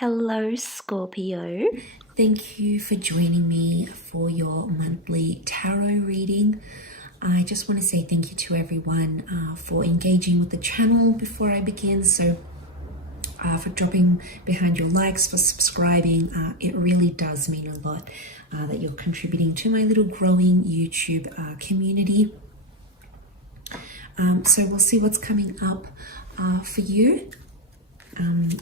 Hello, Scorpio. Thank you for joining me for your monthly tarot reading. I just want to say thank you to everyone for engaging with the channel before I begin. So for dropping behind your likes, for subscribing. It really does mean a lot that you're contributing to my little growing YouTube community. So we'll see what's coming up for you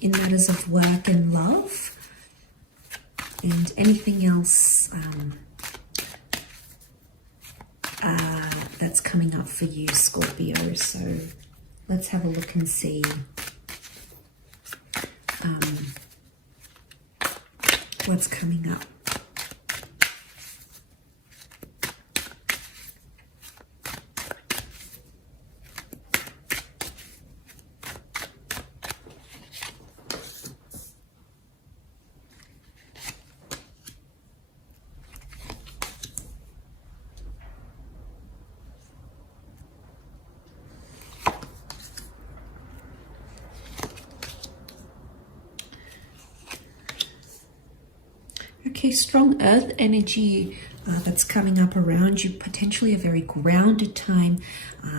in matters of work and love and anything else that's coming up for you, Scorpio. So let's have a look and see what's coming up. Okay, strong earth energy that's coming up around you, potentially a very grounded time,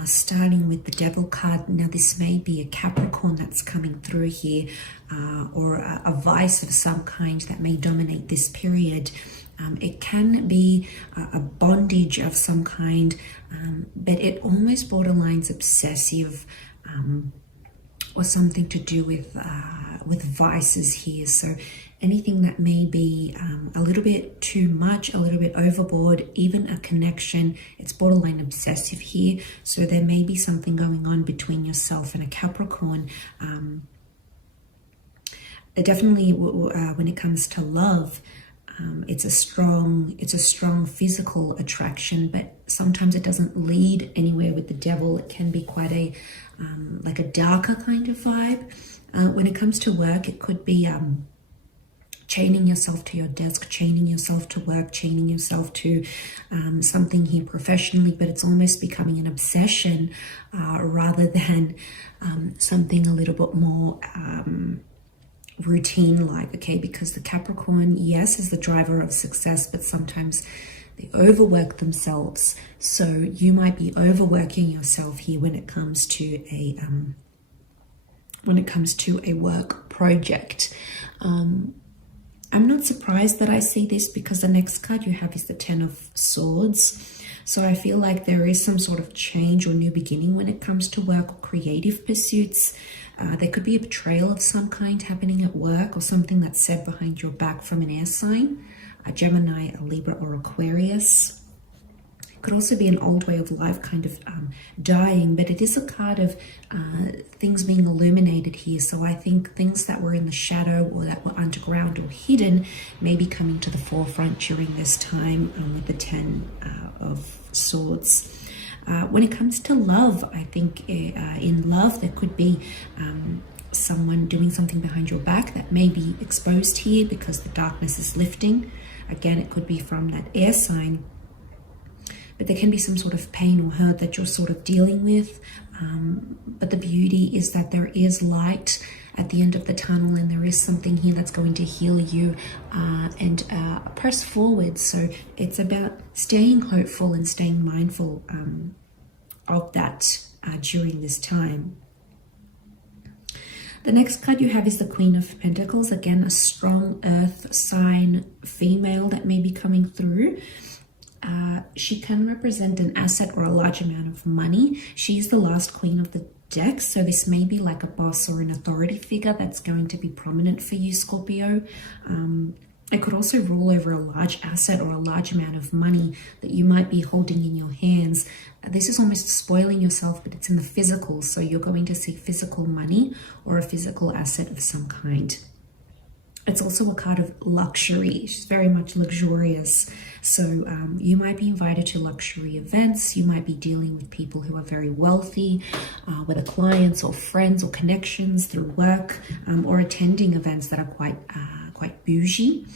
starting with the devil card. Now this may be a Capricorn that's coming through here, or a vice of some kind that may dominate this period. It can be a bondage of some kind, but it almost borderlines obsessive, or something to do with vices here. So anything that may be a little bit too much, a little bit overboard, even a connection, it's borderline obsessive here. So there may be something going on between yourself and a Capricorn. Definitely when it comes to love, it's a strong physical attraction, but sometimes it doesn't lead anywhere with the devil. It can be quite a like a darker kind of vibe. When it comes to work, it could be chaining yourself to your desk, chaining yourself to work, chaining yourself to something here professionally, but it's almost becoming an obsession rather than something a little bit more routine-like, okay? Because the Capricorn, yes, is the driver of success, but sometimes they overwork themselves. So you might be overworking yourself here when it comes to a work project. I'm not surprised that I see this, because the next card you have is the Ten of Swords. So I feel like there is some sort of change or new beginning when it comes to work or creative pursuits. There could be a betrayal of some kind happening at work, or something that's said behind your back from an air sign, a Gemini, a Libra, or Aquarius. It could also be an old way of life kind of dying, but it is a card of things being illuminated here. So I think things that were in the shadow or that were underground or hidden may be coming to the forefront during this time with the Ten of Swords. When it comes to love, I think in love there could be someone doing something behind your back that may be exposed here because the darkness is lifting. Again, it could be from that air sign, but there can be some sort of pain or hurt that you're sort of dealing with. But the beauty is that there is light at the end of the tunnel, and there is something here that's going to heal you and press forward. So it's about staying hopeful and staying mindful of that during this time. The next card you have is the Queen of Pentacles. Again, a strong earth sign female that may be coming through. She can represent an asset or a large amount of money. She's the last queen of the deck, so this may be like a boss or an authority figure that's going to be prominent for you, Scorpio. It could also rule over a large asset or a large amount of money that you might be holding in your hands. This is almost spoiling yourself, but it's in the physical, so you're going to see physical money or a physical asset of some kind. It's also a card of luxury. She's very much luxurious. So you might be invited to luxury events. You might be dealing with people who are very wealthy, whether clients or friends or connections through work, or attending events that are quite bougie.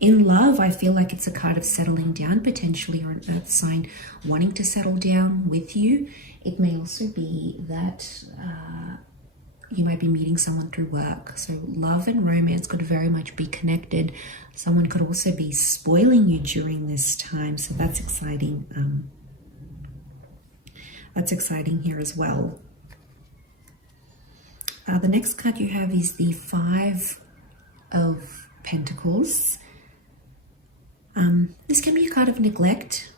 In love, I feel like it's a card of settling down, potentially, or an earth sign wanting to settle down with you. It may also be that you might be meeting someone through work. So love and romance could very much be connected. Someone could also be spoiling you during this time. So that's exciting. That's exciting here as well. The next card you have is the Five of Pentacles. This can be a card of neglect.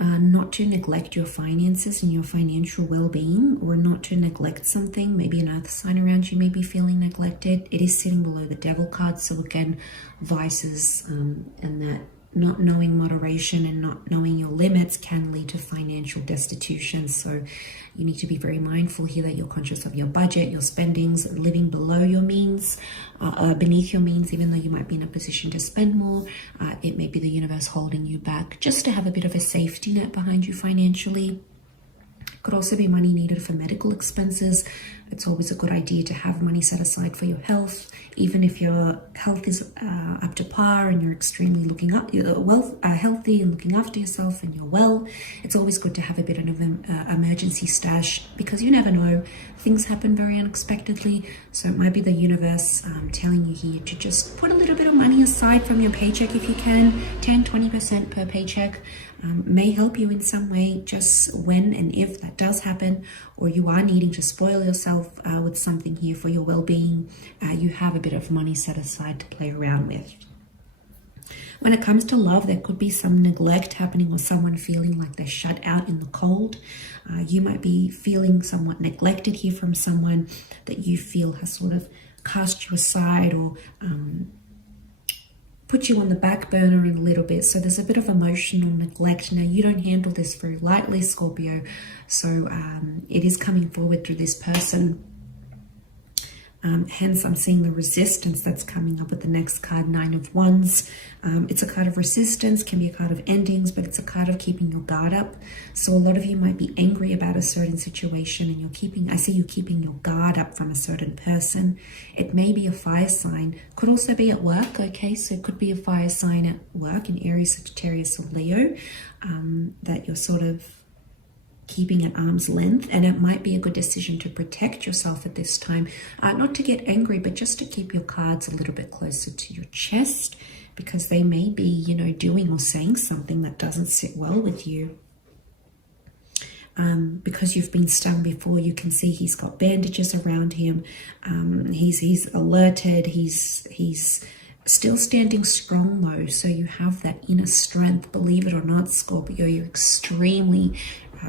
Not to neglect your finances and your financial well-being, or not to neglect something. Maybe an earth sign around you may be feeling neglected. It is sitting below the devil card, so again, vices and that not knowing moderation and not knowing your limits can lead to financial destitution. So you need to be very mindful here that you're conscious of your budget, your spendings, living below your means, beneath your means, even though you might be in a position to spend more. It may be the universe holding you back just to have a bit of a safety net behind you financially. Could also be money needed for medical expenses. It's always a good idea to have money set aside for your health, even if your health is up to par and you're extremely looking up, healthy and looking after yourself and you're well. It's always good to have a bit of an emergency stash, because you never know. Things happen very unexpectedly. So it might be the universe telling you here to just put a little bit of money aside from your paycheck if you can. 10-20% per paycheck may help you in some way, just when and if that does happen, or you are needing to spoil yourself with something here for your well-being. You have a bit of money set aside to play around with. When it comes to love, there could be some neglect happening, or someone feeling like they're shut out in the cold. You might be feeling somewhat neglected here from someone that you feel has sort of cast you aside, or put you on the back burner a little bit. So there's a bit of emotional neglect. Now, you don't handle this very lightly, Scorpio. So it is coming forward through this person. Hence, I'm seeing the resistance that's coming up with the next card, Nine of Wands. It's a card of resistance, can be a card of endings, but it's a card of keeping your guard up. So a lot of you might be angry about a certain situation, and I see you keeping your guard up from a certain person. It may be a fire sign, could also be at work, okay? So it could be a fire sign at work in Aries, Sagittarius, or Leo, that you're sort of keeping at arm's length, and it might be a good decision to protect yourself at this time, not to get angry, but just to keep your cards a little bit closer to your chest, because they may be, doing or saying something that doesn't sit well with you. Because you've been stung before, you can see he's got bandages around him. He's alerted. He's still standing strong though, so you have that inner strength. Believe it or not, Scorpio, you're extremely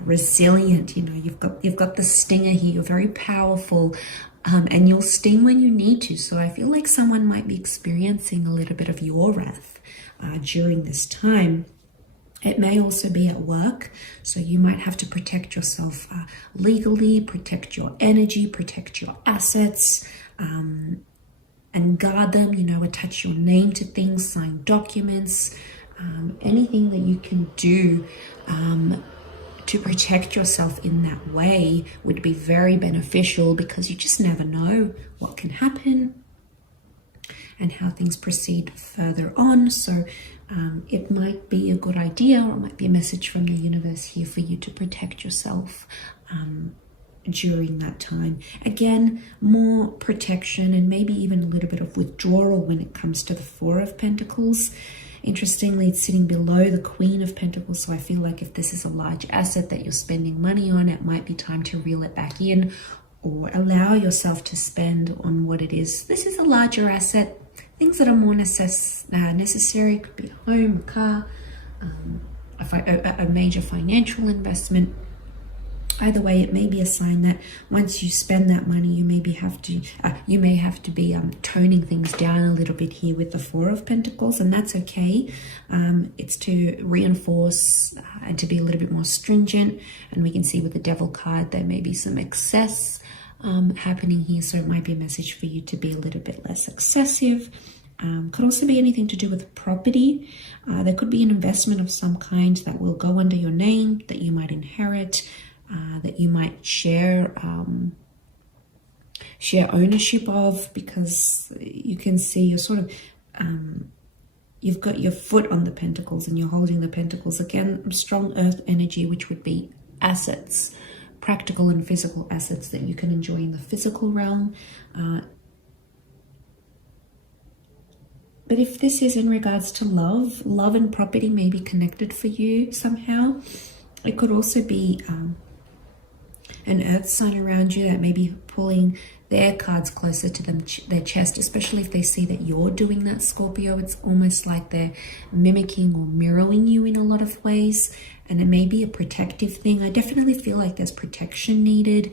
resilient. You've got the stinger here. You're very powerful, and you'll sting when you need to. So I feel like someone might be experiencing a little bit of your wrath during this time. It may also be at work, so you might have to protect yourself legally, protect your energy, protect your assets, and guard them. Attach your name to things, sign documents, anything that you can do to protect yourself in that way would be very beneficial, because you just never know what can happen and how things proceed further on. So it might be a good idea, or it might be a message from the universe here for you to protect yourself during that time. Again, more protection and maybe even a little bit of withdrawal when it comes to the Four of Pentacles. Interestingly, it's sitting below the Queen of Pentacles, so I feel like if this is a large asset that you're spending money on, it might be time to reel it back in, or allow yourself to spend on what it is. This is a larger asset, things that are more necessary. It could be a home, a car, a major financial investment. Either way, it may be a sign that once you spend that money, you may have to be toning things down a little bit here with the Four of Pentacles, and that's okay. It's to reinforce and to be a little bit more stringent. And we can see with the Devil card, there may be some excess happening here, so it might be a message for you to be a little bit less excessive. Could also be anything to do with property. There could be an investment of some kind that will go under your name, that you might inherit, that you might share ownership of, because you can see you're sort of you've got your foot on the Pentacles and you're holding the Pentacles. Again, strong earth energy, which would be assets, practical and physical assets that you can enjoy in the physical realm. But if this is in regards to love and property may be connected for you somehow. It could also be an earth sign around you that may be pulling their cards closer to their chest, especially if they see that you're doing that, Scorpio. It's almost like they're mimicking or mirroring you in a lot of ways, and it may be a protective thing. I definitely feel like there's protection needed,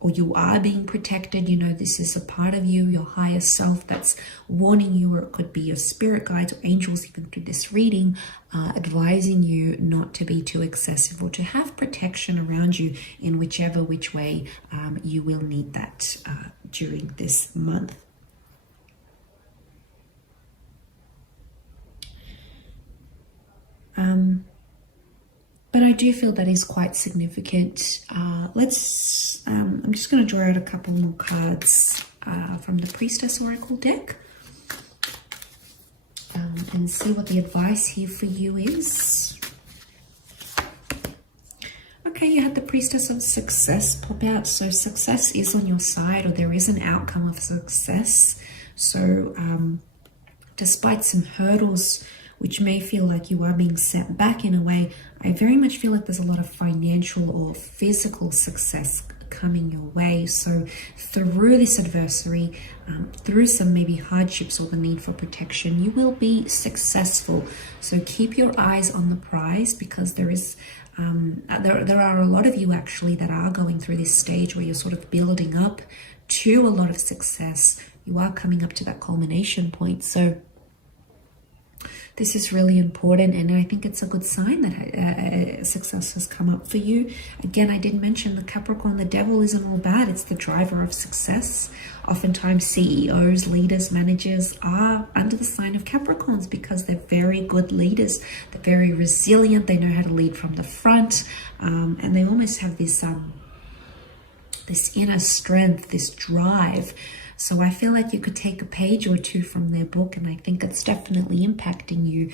or you are being protected. You know, this is a part of you, your higher self, that's warning you, or it could be your spirit guides or angels, even through this reading, advising you not to be too excessive or to have protection around you in which way you will need that during this month. But I do feel that is quite significant. I'm just going to draw out a couple more cards from the Priestess Oracle deck and see what the advice here for you is. Okay, you had the Priestess of Success pop out. So success is on your side, or there is an outcome of success. So despite some hurdles which may feel like you are being set back in a way, I very much feel like there's a lot of financial or physical success coming your way. So through this adversary, through some maybe hardships or the need for protection, you will be successful. So keep your eyes on the prize, because there is there are a lot of you actually that are going through this stage where you're sort of building up to a lot of success. You are coming up to that culmination point. So this is really important, and I think it's a good sign that success has come up for you. Again, I did mention the Capricorn, the devil isn't all bad. It's the driver of success. Oftentimes CEOs, leaders, managers are under the sign of Capricorns because they're very good leaders. They're very resilient. They know how to lead from the front, and they almost have this inner strength, this drive. So I feel like you could take a page or two from their book, and I think it's definitely impacting you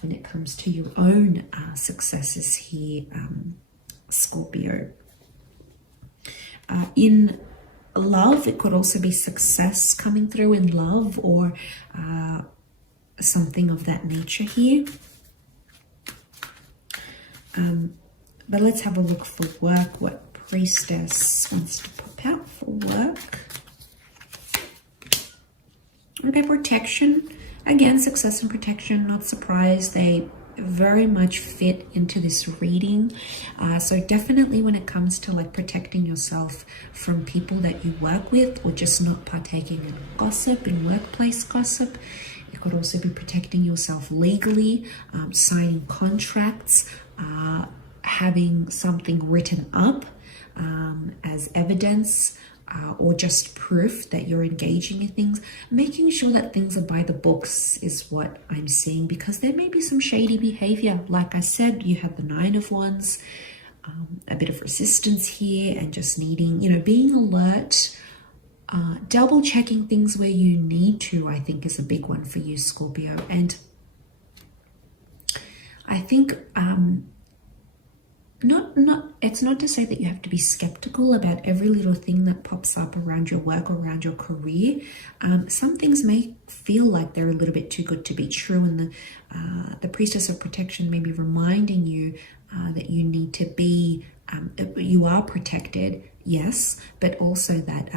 when it comes to your own successes here, Scorpio. In love, it could also be success coming through in love, or something of that nature here. But let's have a look for work, what Priestess wants to pop out for work. Okay, protection. Again, success and protection, not surprised. They very much fit into this reading. So definitely when it comes to like protecting yourself from people that you work with, or just not partaking in gossip, in workplace gossip. It could also be protecting yourself legally, signing contracts, having something written up as evidence, or just proof that you're engaging in things. Making sure that things are by the books is what I'm seeing, because there may be some shady behavior. Like I said, you have the Nine of Wands, a bit of resistance here, and just needing, being alert, double checking things where you need to, I think is a big one for you, Scorpio. And I think it's not to say that you have to be skeptical about every little thing that pops up around your work or around your career. Some things may feel like they're a little bit too good to be true, and the Priestess of Protection may be reminding you that you need to be, you are protected, yes, but also that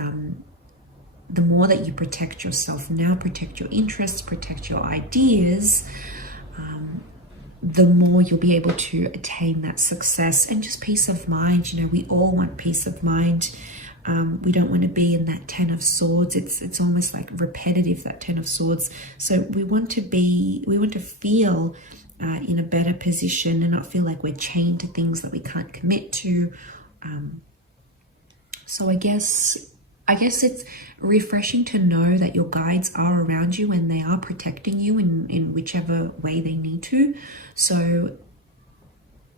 the more that you protect yourself now, protect your interests, protect your ideas, the more you'll be able to attain that success and just peace of mind. We all want peace of mind. We don't want to be in that Ten of Swords. It's almost like repetitive, that Ten of Swords. So we want to feel in a better position and not feel like we're chained to things that we can't commit to. So I guess it's refreshing to know that your guides are around you and they are protecting you in whichever way they need to. So,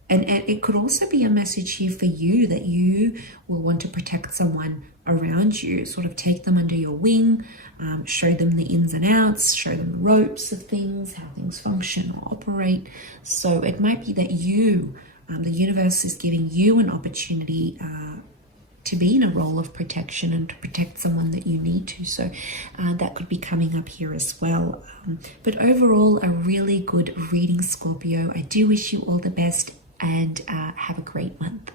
and it could also be a message here for you that you will want to protect someone around you, sort of take them under your wing, show them the ins and outs, show them the ropes of things, how things function or operate. So it might be that you The universe is giving you an opportunity to be in a role of protection and to protect someone that you need to. So that could be coming up here as well. But overall, a really good reading, Scorpio. I do wish you all the best and have a great month.